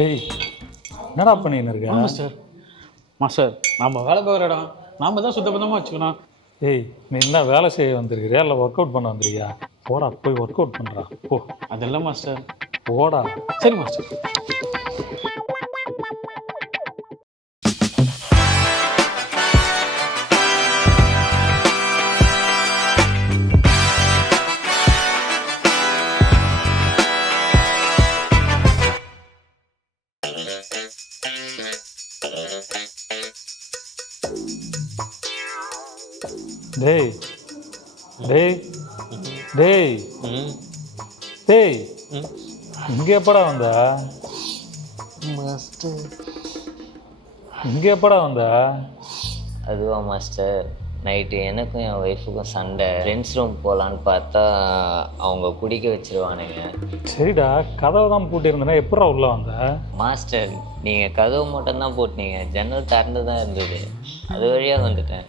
ஏய் என்னடா பண்ணின்னு இருக்க? மாஸ்டர் மாஸ்டர் நம்ம வேலை பார்க்குற இடம் நாம் தான் சுத்தபத்தமாக வச்சுக்கணும். ஏய் நீ என்ன வேலை செய்ய வந்திருக்கிறியா இல்லை ஒர்க் அவுட் பண்ண வந்திருக்கியா? போடா போய் ஒர்க் அவுட் பண்ணுறா போ. அதெல்லாம் மாஸ்டர். போடா. சரி மாஸ்டர். டேய் டேய் டேய் டேய் இங்கே எப்படா வந்த? மாஸ்டர் இங்கே எப்படா வந்த? அதுவா மாஸ்டர், நைட்டு எனக்கும் என் ஒய்ஃபுக்கும் சண்டை. ஃப்ரெண்ட்ஸ் ரூம் போகலான்னு பார்த்தா அவங்க குடிக்க வச்சிருவானுங்க. சரிடா, கதவை தான் பூட்டியிருந்தேன்னா எப்படா உள்ளே வந்த? மாஸ்டர் நீங்கள் கதவு மட்டும்தான் போட்டீங்க, ஜன்னல் திறந்து தான் இருந்தது, அது வழியாக வந்துட்டேன்.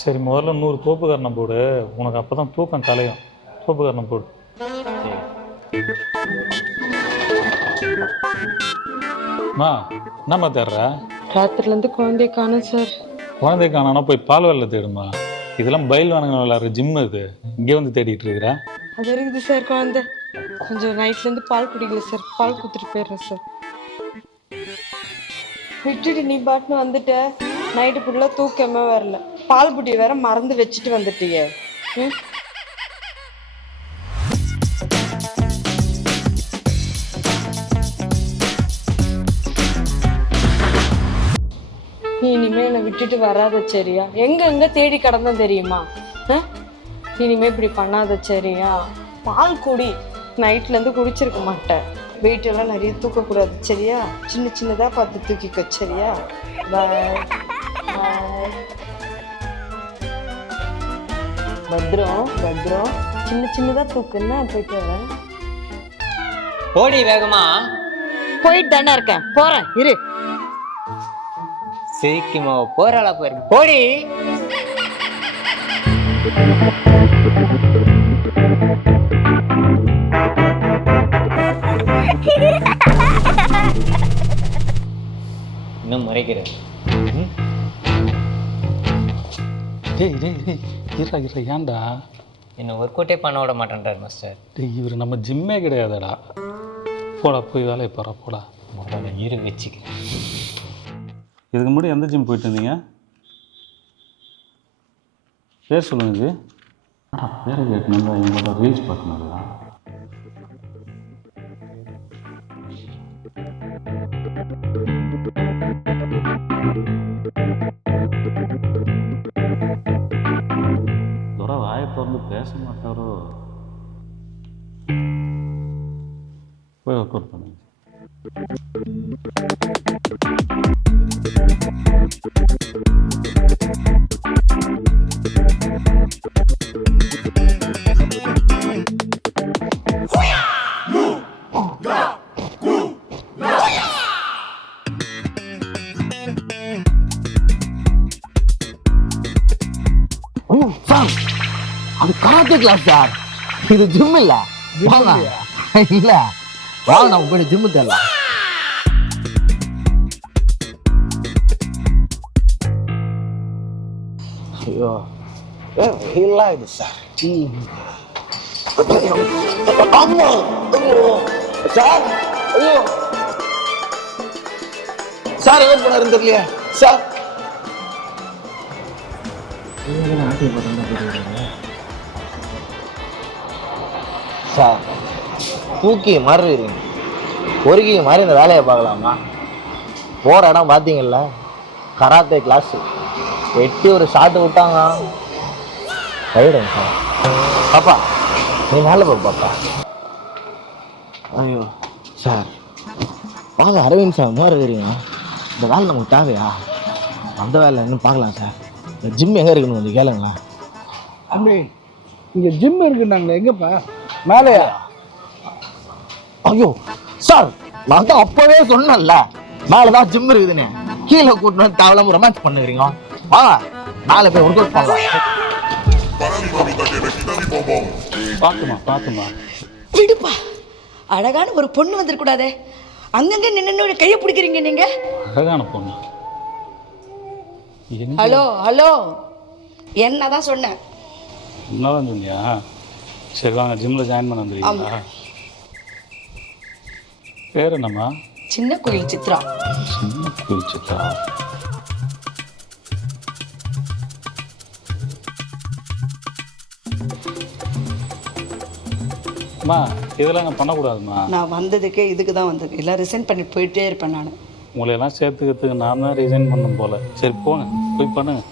சரி முதல்ல 100 தோப்புக்காரணம் போடு, உனக்கு அப்போ தான் தூக்கம் கலையும். தோப்புக்காரணம் போடு. மா என்னம்மா தேடுற? ராத்திரிலேருந்து குழந்தைய காணும் சார். குழந்தை காணானா போய் பால் வெள்ள தேடுமா. இதெல்லாம் பயில் வானங்க விளாட்ற ஜிம் இது. இங்கே வந்து தேடிட்டு இருக்கிற? அது இருக்குது சார் குழந்தை. கொஞ்சம் நைட்லேருந்து பால் குடிக்கல சார், பால் கொடுத்துட்டு போயிடுறேன் சார். விட்டுட்டு நீ பாட்டுன்னு வந்துட்ட. நைட்டு ஃபுல்லாக தூக்கமே வரல, பால் புட்டி வேற மறந்து வச்சுட்டு வந்துட்டீங்க. ம், நீ இனிமே என்னை விட்டுட்டு வராத சரியா? எங்க தேடி கடந்தேன் தெரியுமா? இனிமே இப்படி பண்ணாத சரியா? பால் குடி, நைட்ல இருந்து குடிச்சிருக்க மாட்டேன். வெயிட் எல்லாம் நிறைய தூக்கக்கூடாது சரியா? சின்ன சின்னதா பார்த்து தூக்கிக்க சரியா? பாய் பாய். பத்ரம் பத்ரம், சின்ன சின்னதா தூக்குன்னா போயிட்டு வரேன். போடி வேகமா. போயிட்டு தானே இருக்கேன், போறேன் இரு. சிரிக்குமா போறாளா போயிருக்கு. போடி. இன்னும் முறைக்கிறது. டேய் டேய் டேய் இரா இரா, ஏன்டா என்ன ஒர்க் அவுட்டே பண்ண விட மாட்டேன்றார் மாஸ்டர். டேய் இவர் நம்ம ஜிம்மே கிடையாதுடா. போடா போய் வேலையை பாரு போடா. முதல்ல இரு வச்சுக்கிறேன். இதுக்கு முன்னாடி எந்த ஜிம் போயிட்டு இருந்தீங்க? பேர் சொல்லுங்க ஜி. பேரை கேட்டுனா எங்களோட ரீல்ஸ் பார்க்கணுங்களா? துறை வாயை திறந்து பேச மாட்டாரோ? போய் ஒர்க் அவுட் பண்ணுங்க. அது கராத்தே கிளாஸ் சார், இது ஜிம் இல்ல. வாங்க இல்ல வாங்க நம்ம போய் ஜிம்மு தேடலாம். ஐயோ இல்ல இது சார். அம்மா சார், ஐயோ சார் எங்க போனாருன்னு தெரியலையா சார்? சார் தூக்கி மாறுறீங்க, பொறுக்கி மாதிரி இந்த வேலையை பார்க்கலாமா? போகிற இடம் பார்த்தீங்கல்ல, கராத்தே கிளாஸு. வெட்டி ஒரு ஷாட்டு விட்டாங்க, கைடுங்க சார். பாப்பா நீ மேலே போ பாப்பா. ஐயோ சார் வாங்க அரவிந்த் சார் மாதிரி இருக்கிறீங்க. இந்த வேலை நமக்கு தேவையா? அந்த வேலை இன்னும் பார்க்கலாம் சார். இந்த ஜிம் எங்கே இருக்குன்னு வந்து கேளுங்களா? தம்பி இங்கே ஜிம் இருக்குன்னாங்களே, எங்கப்பா? மேலையா? ஐயோ சார், நான் தான் அப்பவே சொன்னேன்ல மேலதான் ஜிம் இருக்குதுன்னு. கீழே கூட்டு வந்து தேவையில்லாம ரொமான்ஸ் பண்ணுறீங்க. வாங்க மேலே போய் ஒர்க் அவுட் பண்ணலாம். பார்த்துமா பார்த்துமா. விடுப்பா, அழகான ஒரு பொண்ணு வந்துடக்கூடாதே. அங்கங்க நின்று கையை பிடிக்கிறீங்க நீங்க? அழகான பொண்ணு. என்ன ஹலோ ஹலோ, என்னதான் சொன்னேன். என்னதான் சொன்னியா? சரி வாங்க ஜிம்மில் ஜாயின் பண்ண வந்துருக்கீங்களா? பேர் என்னம்மா? சின்ன கோயில் சித்ரா. சின்ன குளிச்சுட்டா. அம்மா இதெல்லாம் நான் பண்ணக்கூடாதும்மா. நான் வந்ததுக்கே இதுக்கு தான் வந்தது. எல்லாம் ரிசைன் பண்ணிட்டு போயிட்டே இருப்பேன் நான். உங்களையெல்லாம் சேர்த்துக்கிறதுக்கு நான் தான் ரிசைன் பண்ணும் போல. சரி போங்க போய் பண்ணுங்க.